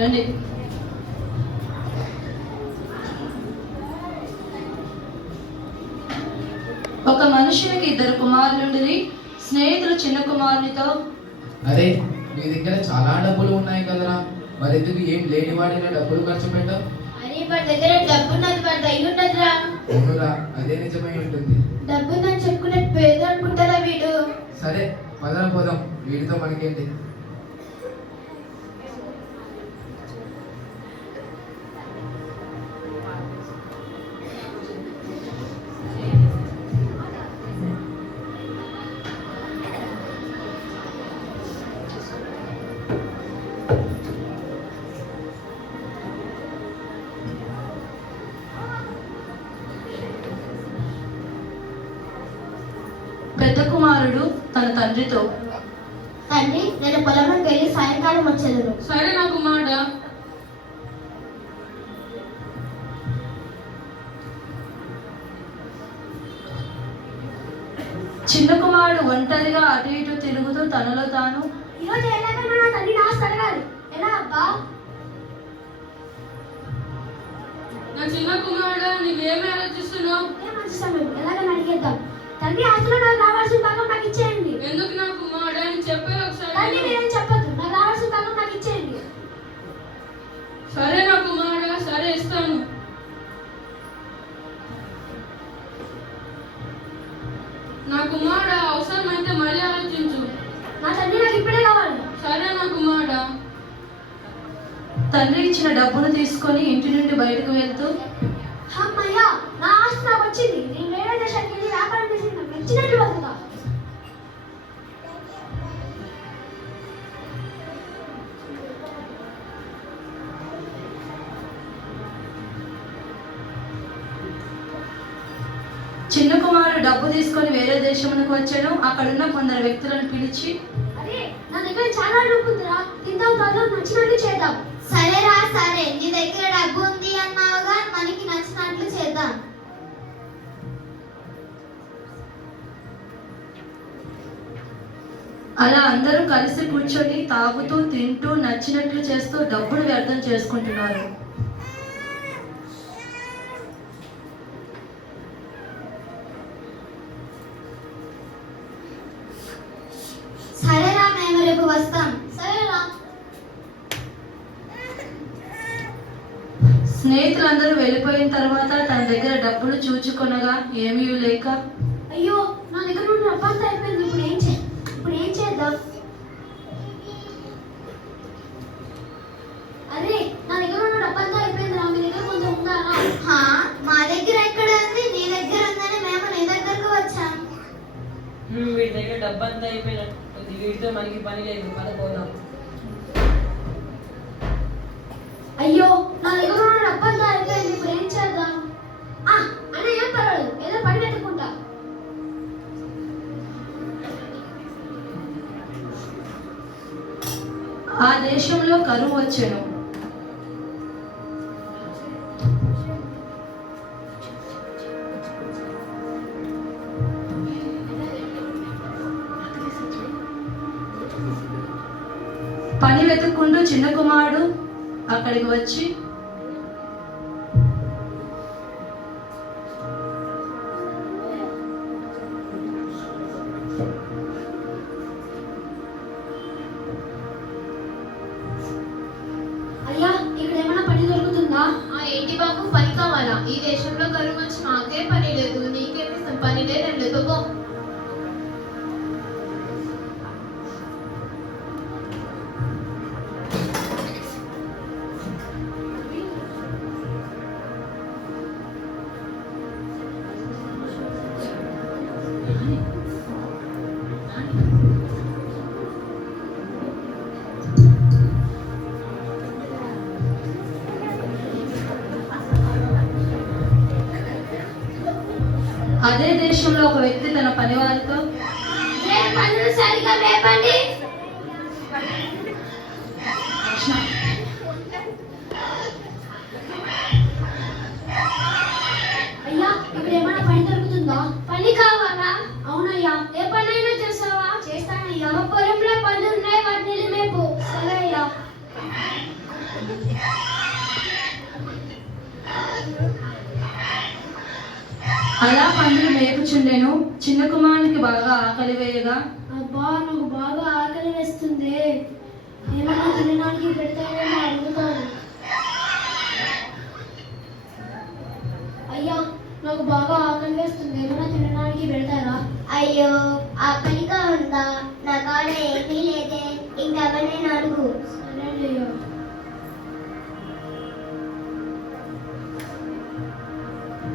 రండి. ఒక మనుషునికి 2 కుమారులుండిరి. స్నేహితులు చిన్న కుమారునితో, అరే మీ దగ్గర చాలా డబ్బులు ఉన్నాయి కదరా, మరెందుకు ఏం లేనివాడిన డబ్బులు ఖర్చు పెట్టావు? అరే వాడి దగ్గర డబ్బున్నది, వాడి దయ ఉన్నదిరా. అవునురా, అదే నిజమై ఉంటుంది. డబ్బుందని చెప్పుకునే పేద అనుకుంటారా వీడు? సరే పదరా పోదాం, వీడితో మనకేంటి. పెద్ద కుమారుడు తన తండ్రితో, తండ్రి నేను పొలంలోకి వెళ్ళి సాయంకాలం వచ్చేదను. సరే నా కుమారుడా. చిన్న కుమారుడు ఒంటరిగా అటు ఇటు తిరుగుతూ తనలో తాను, ఈరోజు ఎలాగైనా నా తండ్రి నాశ అడగాలి. ఎలా అబ్బా? నా చిన్న కుమారుడా, నీవేమి ఆలోచిస్తున్నావు? ఏమనిస్తాం, ఎలాగైనా అడిగేద్దాం. తండ్రి ఆస్తులో నాకు రావాల్సిన భాగం నాకు ఇచ్చేయండి. ఎందుకు నా కుమారుడా అని చెప్పేది ఒకసారి. తండ్రి నేనేం చెప్పొద్దు, నాకు రావాల్సిన భాగం నాకు ఇచ్చేయండి. సరే నా కుమారుడా, సరే ఇస్తాను. నా కుమారుడా, అవసరమైతే మళ్ళీ ఆలోచించు. నా తండ్రి నాకు ఇప్పుడే కావాలి. సరే నా కుమారుడా. తండ్రి ఇచ్చిన డబ్బును తీసుకొని ఇంటి నుండి బయటకు వెళ్తూ, అమ్మయ్యా నా ఆస్తి నాకు వచ్చింది. నేను వేరే దేశానికి వెళ్ళి వ్యాపారం చేసి నాకు నచ్చినట్టు బతుకుతా. చిన్న కుమారుడు డబ్బు తీసుకొని వేరే దేశమునకు వచ్చాను. అక్కడున్న కొందరు వ్యక్తులను పిలిచి, అరే నా దగ్గర చాలా డబ్బు ఉందిరా, తిందాం తాగుదాం, నచ్చినట్టు చేద్దాం. సరేరా సరే, నీ దగ్గర డబ్బు ఉంది అన్నావుగా, మనకి నచ్చినట్లు చేద్దాం. అలా అందరూ కలిసి కూర్చొని తాగుతూ తింటూ నచ్చినట్లు చేస్తూ డబ్బును వ్యర్థం చేసుకుంటున్నారు. సరేరా, మేము రేపు వస్తాం. సరేరా. స్నేహితులందరూ వెళ్ళిపోయిన తర్వాత తన దగ్గర డబ్బులు చూచుకొనగా ఏమీ లేక, అయ్యో నా దగ్గర నుండి డబ్బంతా అయిపోయింది. ఇప్పుడు ఏం చేద్దాం? అరే నా దగ్గర నుండి డబ్బంతా అయిపోయింది రా, మీ దగ్గర కొంచెం ఉందారా? మా దగ్గర ఎక్కడ ఉంది? నీ దగ్గర ఉందని మేము నీ దగ్గరకు వచ్చాం. వీడి దగ్గర డబ్బంతా అయిపోయినట్టు, వీడితో మనకి పని లేదు, పద పోదాం. అయ్యో నా దగ్గర నుండి డబ్బంతా అయిపోయింది, ఇప్పుడు ఏం చేద్దాం? అన్న ఏం పర్వాలేదు, ఏదో పని పెట్టుకుంటా. ఆ దేశంలో కరువు వచ్చెను. పని వెతుక్కుంటూ చిన్న కుమారుడు అక్కడికి వచ్చి, అయ్యా ఇక్కడ ఏమైనా పని దొరుకుతుందా? ఏంటి బాబు, పని కావాలా? ఈ దేశంలో కరువు వచ్చి మాకే పని లేదు, నీకేమి పని లేదు. పో. అదే దేశంలో ఒక వ్యక్తి తన పనివారితో, పనులు సరిగా వేపండి. అయ్యా ఇక్కడ ఏమైనా పని దొరుకుతుందా? పని కావాలా? అవునయ్యా. ఏ పనైనా చేస్తావా? చేస్తానయ్యా. మా పొలంలో పనులు ఉన్నాయి, వాటిని మేపు. సరే అయ్యా. అలా పందులు మేపుచుండెను. చిన్న కుమారునికి బాగా ఆకలి వేయగా, అబ్బా నాకు బాగా ఆకలి వేస్తుంది, ఏమైనా తినడానికి పెడతావేమో అడుగుతాను. అయ్యా నాకు బాగా ఆకలి వేస్తుంది, ఏమైనా తినడానికి పెడతారా? అయ్యో ఆకలిగా ఉందా? నా కాడ ఏమీ లేదే, ఇంకెవరైనా అడుగు. సరేండి అయ్యా.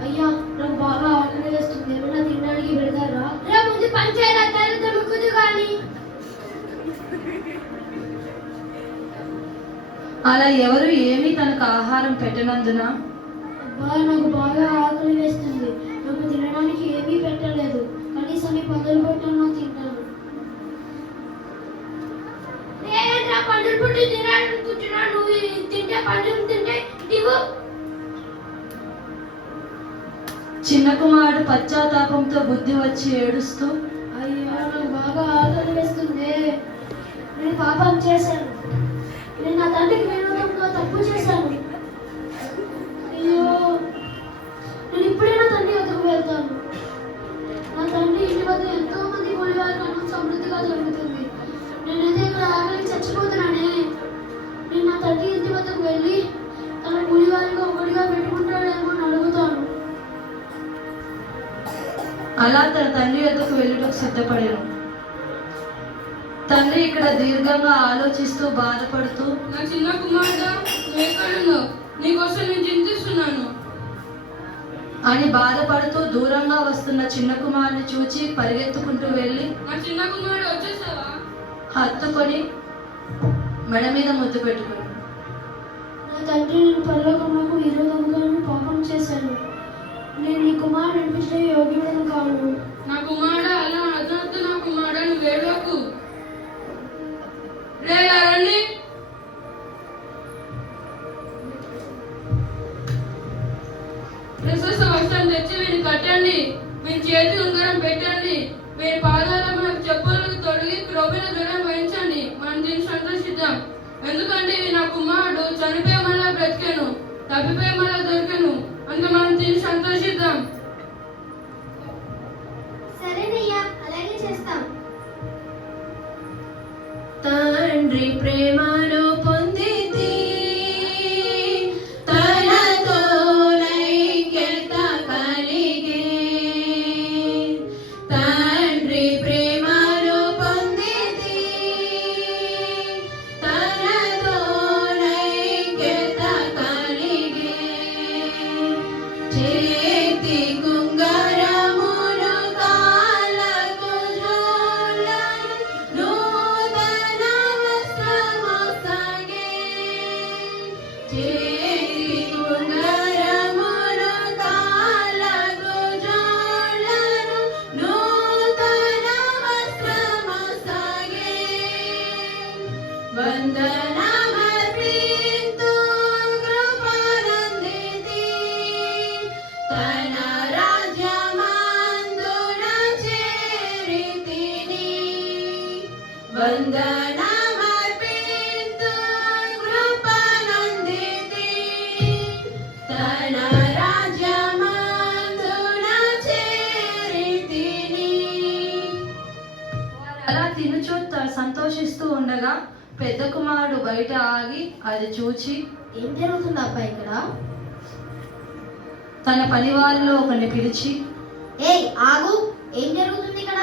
అయ్యా నాకు బాగా ఆకలి వేస్తుంది, ఏమైనా తినడానికి పెడతారా? ముందు పంచాయతీ తలుపుకుదు కానీ. అలా ఎవరు ఏమీ తనకు ఆహారం పెట్టనందున, అబ్బా నాకు బాగా ఆకలి వేస్తుంది, నాకు తినడానికి ఏమీ పెట్టలేదు, కనీసం ఈ పందులు పొట్టన్నా తింటాను. నేనేంట్రా పందులు పొట్టు తినాలనుకుంటున్నా, నువ్వు తింటే పందులు తింటే నీవు. చిన్న కుమారుడు పశ్చాత్తాపంతో బుద్ధి వచ్చి ఏడుస్తూ, అయ్యో నాకు బాగా ఆకలి వేస్తుంది, నేను పాపం చేశాను, నేను నా తండ్రికి విరోధంగా తప్పు చేశాను. అయ్యో నేను ఇప్పుడైనా తండ్రి వద్దకు వెళ్తాను. నా తండ్రి ఇంటి వద్ద ఎంతో మంది కూలివారి అన్నం సమృద్ధిగా దొరుకుతుంది, నేనైతే ఇక్కడ ఆకలికి చచ్చిపోతున్నానే. నేను నా తండ్రి ఇంటి వద్దకు వెళ్ళి తన కూలివారిగా ఒకటిగా పెట్టుకుంటాడేమో అని అడుగుతాను. అలా తన తండ్రి వద్దకు వెళ్ళుటకు సిద్ధపడెను. తండ్రి ఇక్కడ దీర్ఘంగా ఆలోచిస్తూ బాధపడుతూ, నా చిన్న కుమారుడా, నువ్వు ఎక్కడున్నావు? నీకోసం నేను చింతిస్తున్నాను అని బాధపడుతూ దూరంగా వస్తున్న చిన్న కుమారుని చూచి పరిగెత్తుకుంటూ వెళ్ళి నా చిన్న కుమారుడు వచ్చేసావా? హత్తుకొని మెడ మీద ముద్దు పెట్టుకుని, నా తండ్రి నేను పరలోకమునకు విరోధంగాను పాపం చేశాను, నేను నీ కుమారుడు అనిపించే యోగ్యుడను కాను. నా కుమారుడా, అలా అదనొద్దు నా కుమారుడా, నువ్వు ఏడవకు. రేలా రండి. ప్రశస్త వస్త్రం తెచ్చి వీడిని కట్టండి, వీని చేతి ఉంగరం పెట్టండి, వీరి పాదాల మనకు చెప్పులకు తొడిగి క్రొవ్విన దూరం వహించండి. మనం దీన్ని సంతోషిద్దాం, ఎందుకంటే ఇవి నా కుమారుడు చనిపోయి మళ్ళా బ్రతికెను, తప్పిపోయి మళ్ళా దొరికెను, అందుకు మనం దీన్ని సంతోషిద్దాం. సరేనయ్యా, అలాగే చేస్తాం. తండ్రి ప్రేమను పొందితి, తనతో నైక్యత కలిగే. తండ్రి ప్రేమను పొందితి, తనతో నైక్యత కలిగే. చేతి కుంగరమును కాళ్ళకు జోళ్ళను నూతన వస్త్రమొసగే. చేతి కుంగరమును కాళ్ళకు జోళ్ళను నూతన వస్త్రమొసగే. వందనమర్పింతు కృపనందితి, తన రాజ్యమందున చేరితిని. వందనమర్పింతు కృపనందితి, తన రాజ్యమందున చేరితిని. అలా తినుచూ సంతోషిస్తూ ఉండగా పెద్ద కుమారుడు బయట ఆగి అది చూచి, ఏం జరుగుతుంది అబ్బా ఇక్కడ? తన పని వారిలో ఒకరిని పిలిచి, ఏయ్ ఆగు, ఏం జరుగుతుంది ఇక్కడ?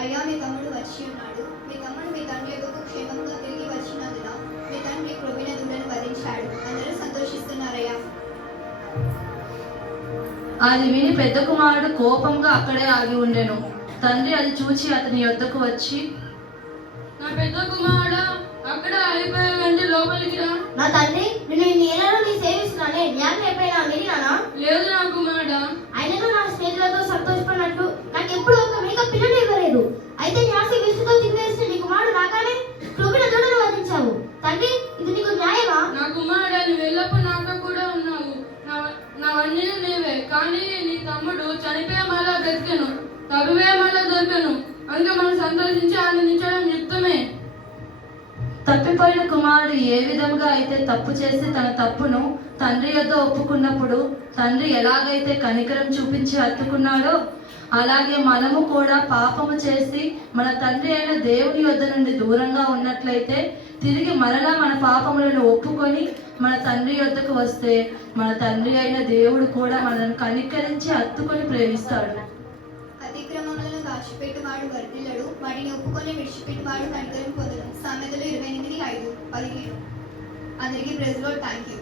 అయ్యా మీ తమ్ముడు వచ్చి ఉన్నాడు. మీ తమ్ముడు మీ తండ్రి యొక్కకు క్షేమంగా తిరిగి వచ్చినందున మీ తండ్రి క్రొవ్విన దూడను వధించాడు. అందరూ సంతోషిస్తున్నారయ్యా. అది విని పెద్ద కుమారుడు కోపంగా అక్కడే ఆగి ఉండెను. తండ్రి అది చూచి అతని యొద్దకు వచ్చి, నా పెద్ద కుమారుడా, అక్కడ అయిపోయావంటే లోపలికి రా. నా తండ్రి నేను ఈ నేలలో నీ సేవిస్తున్నానే, జ్ఞానం ఎప్పుడైనా విరిగానా? లేదు నా కుమారుడా. అయినను నా స్నేహితులతో సంతోషపడినట్లు నాకు ఎప్పుడు ఒక మేక పిల్లను ఇవ్వలేదు. అయితే నీ ఆశ విసుతో తినేసి నీ కుమారుడు రాగానే క్రొవ్విన దూడను వధించావు. తండ్రి ఇది నీకు న్యాయమా? నా కుమారుడా, నువ్వు ఎల్లప్పుడు నాతో కూడా ఉన్నావు, నావన్నీ నీవే. కానీ నీ తమ్ముడు చనిపోయే మళ్ళా బ్రతికెను, తప్పిపోయే మళ్ళా దొరికెను, అందుకే మనం సంతోషించి ఆనందించడం యుక్తమే. తప్పిపోయిన కుమారుడు ఏ విధంగా అయితే తప్పు చేసి తన తప్పును తండ్రి యొద్ద ఒప్పుకున్నప్పుడు తండ్రి ఎలాగైతే కనికరం చూపించి హత్తుకున్నాడో అలాగే మనము కూడా పాపము చేసి మన తండ్రి అయిన దేవుని యొద్ద నుండి దూరంగా ఉన్నట్లయితే తిరిగి మరలా మన పాపములను ఒప్పుకొని మన తండ్రి యొద్దకు వస్తే మన తండ్రి అయిన దేవుడు కూడా మనల్ని కనికరించి హత్తుకొని ప్రేమిస్తాడు. అతిక్రమములను దాచిపెట్టువాడు వర్ధిల్లడు, వాటిని ఒప్పుకొని విడిచిపెట్టువాడు కనికరం పొందడు. సామెతలు 28:5-17. అందరికీ ప్రైజ్ లార్డ్. Thank you.